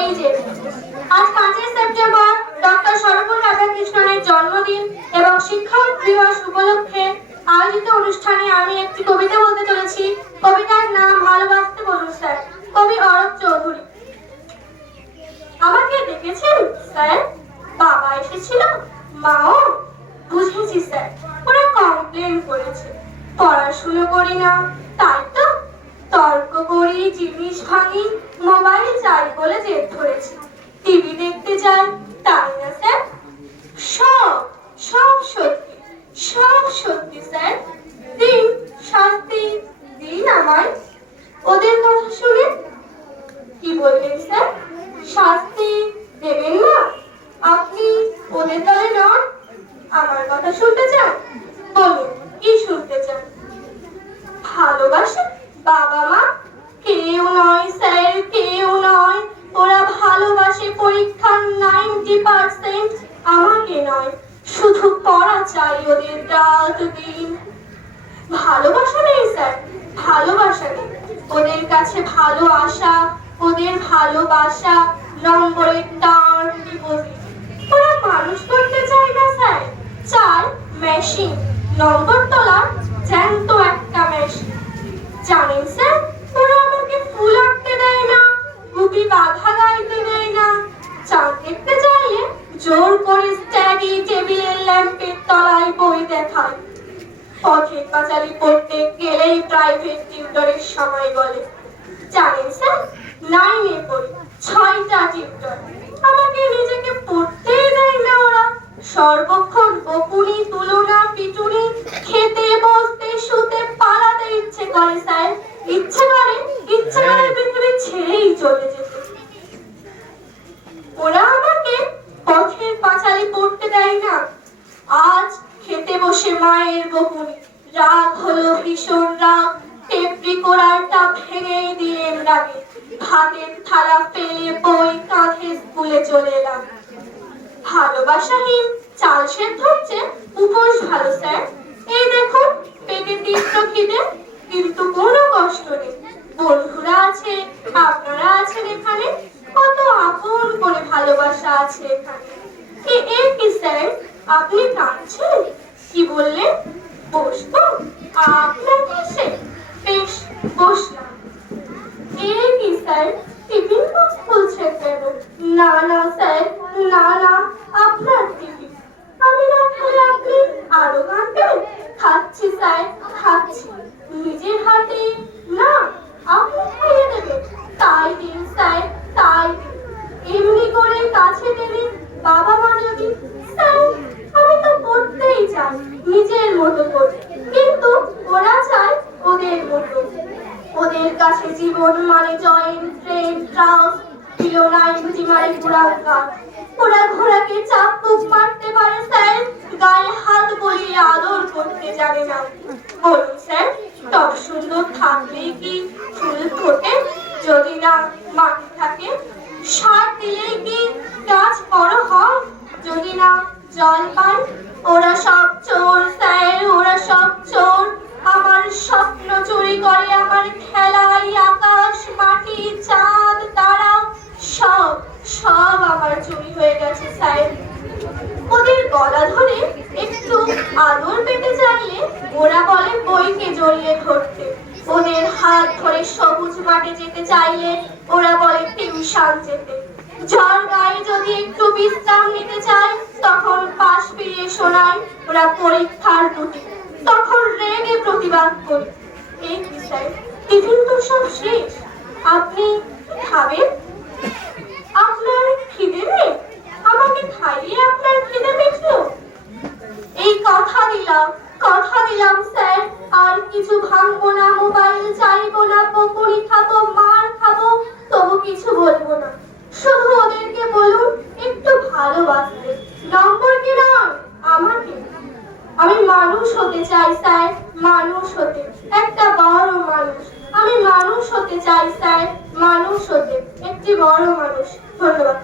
এই যে আজ 5ই সেপ্টেম্বর ডক্টর সর্বপল্লী রাধাকৃষ্ণনের জন্মদিন এবং শিক্ষক দিবস উপলক্ষে আয়োজিত অনুষ্ঠানে আমি একটি কবিতা বলতে চলেছি। কবিতার নাম ভালোবাসতে বলুন স্যার, কবি অরূপ চৌধুরী। আমাকে দেখেছেন স্যার? বাবা এসেছিল, মাও। বুঝেছি স্যার, ওরা কমপ্লেন করেছে পড়াশুনো করি না, তাই তো তর্ক করি, জিনিস ভাঙি, মোবাইল চাই বলে জেদ ধরেছি, টিভি দেখতে যাই, তাই না স্যার? সব সব সত্যি, সব সত্যি স্যার। দিন শান্তি দিন আমায় ওদের কথা শুনে। কি বললেন স্যার? শাস্তি দেবেন না? আপনি ওদের দলে নন? আমার কথা শুনতে চান? বলুন কি শুনতে চান? ভালোবাসে বাবা মা? কেউ নয় স্যার, কেউ নয়। ওরা ভালোবাসে পরীক্ষার 90%। আমাকে নয়, শুধু পড়া চাই ওদের রাত দিন। ভালোবাসা নেই স্যার, ভালোবাসা নেই। ওদের কাছে ভালো আশা, ওদের ভালোবাসা নম্বরের টার্ম ডিপোজিট। ওরা মানুষ করতে চায় না স্যার, চায় মেশিন, নম্বর তোলার জ্যান্ত একটা মেশিন। জানেন স্যার, ওরা আমাকে ফুল আঁকতে দেয় না, গুপি বাঁধা গাইতে দেয় না, চাঁদ দেখতে চাইলে জোর করে স্টাডি টেবিলের ল্যাম্পের তলায় বই দেখায়। পথের পাঁচালী পড়তে গেলেই প্রাইভেট টিউটরের সময় বলে। জানেন স্যার, 9-এ পড়ি, 6টা টিউটর। আমাকে নিজেকে পড়তেই দেয় না ওরা। সর্বক্ষণ বকুনি, তুলনা, পিটুনি, খেতে বসতে শুতে পালাতে ইচ্ছে করে স্যার, ইচ্ছে করে পৃথিবী ছেড়েই চলে যেতে। ওরা আমাকে পথের পাঁচালী পড়তে দেয় না। আজ খেতে বসে মায়ের বকুনি, রাগ হলো ভীষণ রাগ, টেপ রেকর্ডারটা ভেঙেই দিলেন রাগে। ভাতের থালা ফেলে বই কাঁধে স্কুলে চলে এলাম। ভালোবাসাহীন চাল সেদ্ধ হচ্ছে উপোস ভালো স্যার। এই দেখুন পেটে তীব্র খিদে, কিন্তু কোনো কষ্ট নেই। বন্ধুরা আছে, আপনারা আছেন এখানে, কত আপন করে ভালোবাসা আছে এখানে। কি স্যার, আপনি কাঁদছেন? কি বললেন? বসবো আপনার পাশে? বেশ, বসলাম। কি স্যার, টিফিন বক্স খুলছে কেন? না না স্যার, না না, আপনার টিফিন। আমি না খেলে আপনি আরো কাঁদবেন? খাচ্ছি স্যার, খাচ্ছি নিজের হাতে। না, আপনি খাইয়ে দেবেন? তাই দিন স্যার, তাই দিন। এমনি করে কাছে টেনে বাবা মা যদি। স্যার, আমি তো পড়তেই চাই নিজের মতো করে, কিন্তু ওরা চায় ওদের মতো। ওদের কাছে জীবন মানে জয়েন্ট ট্রেন ট্রাউস, কিলোনাই বুঝি মানে ঘোড়ার গান। ওরা ঘোড়াকে চাপুক মারতে পারে স্যার, গায়ে হাত বলিয়ে আদর করতে জানে না। বলুন স্যার, টব সুন্দর থাকলেই কি ফুল ফোটে? যদি না মাটি থাকে। সার দিলেই কি গাছ বড় হয়? যদি না জল পায়। ওরা সব চোর স্যার, ওরা সব চোর। আমার স্বপ্ন চুরি করে, আমার খেলাই আকাশ, মাটি, চাঁদ, তারা সব সব আমার চুরি হয়ে গেছে স্যার। ওদের গলা ধরে একটু আদর পেতে চাইলে ওরা বলে বইকে জড়িয়ে ধরতে। ওদের হাত ধরে সবুজ মাঠে যেতে চাইলে ওরা বলে টিউশন যেতে। জ্বর গায়ে যদি একটু বিশ্রাম নিতে চায়, তখন পাশ ফিরিয়ে শোনায় ওরা পরীক্ষার রুটিন। তখন রেগে প্রতিবাদ করি। এই স্যার, টিফিন তো সব শেষ, আপনি খাবেন? আপনার খিদে নেই? আমাকে খাইয়ে আপনার খিদে মিটলো? এই কথা দিলাম স্যার, আর কিছু ভাঙবো না, মোবাইল চাইবো না, বকুনি খাবো, মার খাবো, তবু কিছু বলবো না। শুধু ওদেরকে বলুন একটু ভালোবাসতে, নম্বর কি নয়, আমাকে। আমি মানুষ হতে চাই স্যার, মানুষ হতে, একটা বড় মানুষ। আমি মানুষ হতে চাই স্যার, মানুষ হতে, একটি বড় মানুষ। ধন্যবাদ।